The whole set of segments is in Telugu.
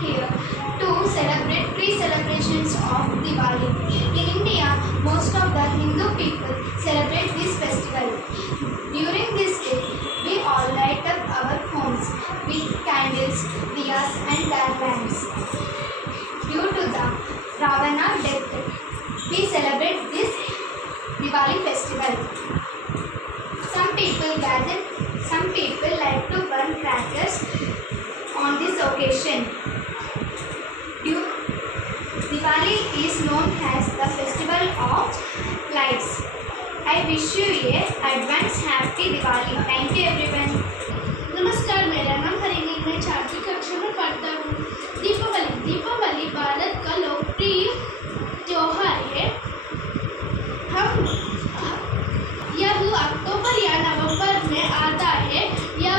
here to celebrate pre-celebrations of Diwali. In India, most of the Hindu people celebrate this festival. During this day, we all light up our homes with candles, diyas and lamps. Due to the Ravana death, we celebrate this Diwali festival. Some people like to burn crackers on this occasion. Diwali is known as the festival of lights. I wish you a advance happy Diwali. Thank you everyone. नमस्कार, मेरा नाम हरिणी, मैं 4वीं कक्षा में पढ़ता हूँ। दीपावली भारत का लोकप्रिय त्योहार है। यह अक्टूबर या नवंबर में आता है। यह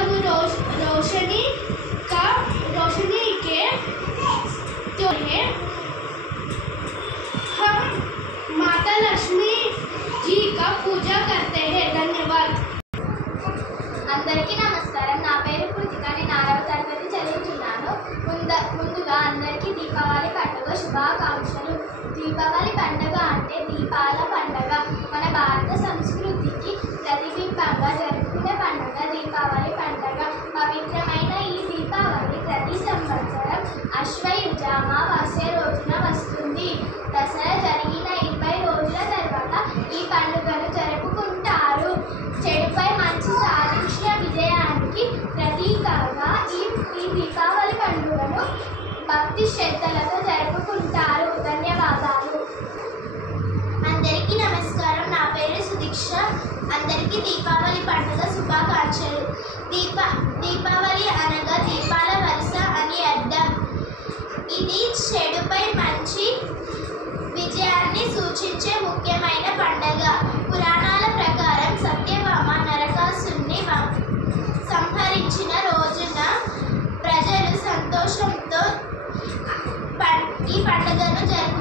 रोशनी के त्योहार है। हम माता लक्ष्मी जी का पूजा करते हैं। धन्यवाद। అందరికీ నమస్కారం. నా పేరు కృతిక. నేను 6వ తరగతి చదువుతున్నాను. ముందుగా అందరికీ దీపావళి పండుగ శుభాకాంక్షలు. దీపావళి పండుగ అంటే దీపాల పండుగ. మన భారత సంస్కృతికి ప్రతిబింబంగా జరుపుకునే పండుగ దీపావళి పండుగ. పవిత్రమైన ఈ దీపావళి ప్రతి సంవత్సరం అశ్వయుజ అమావాస్య రోజున వస్తుంది. దసరా జరిగిన 20 రోజుల తర్వాత ఈ పండుగను జరుపుకుంటారు. చెడుపై మంచి సాధించిన విజయానికి ప్రతీకగా ఈ దీపావళి పండుగను భక్తి శ్రద్ధలతో జరుపుకుంటారు. ధన్యవాదాలు. అందరికీ నమస్కారం. నా పేరు సుదీక్ష. అందరికీ దీపావళి పండుగ శుభాకాంక్షలు. దీపావళి అనగా దీపాల వరుస అని అర్థం. ఇది చెడుపై మంచి విజయాన్ని సూచించే ముఖ్యమైన పండుగ. పురాణాల ప్రకారం సత్యభామ నరకాసుని సంహరించిన రోజున ప్రజలు సంతోషంతో ఈ పండుగను జరుపుకుంటారు.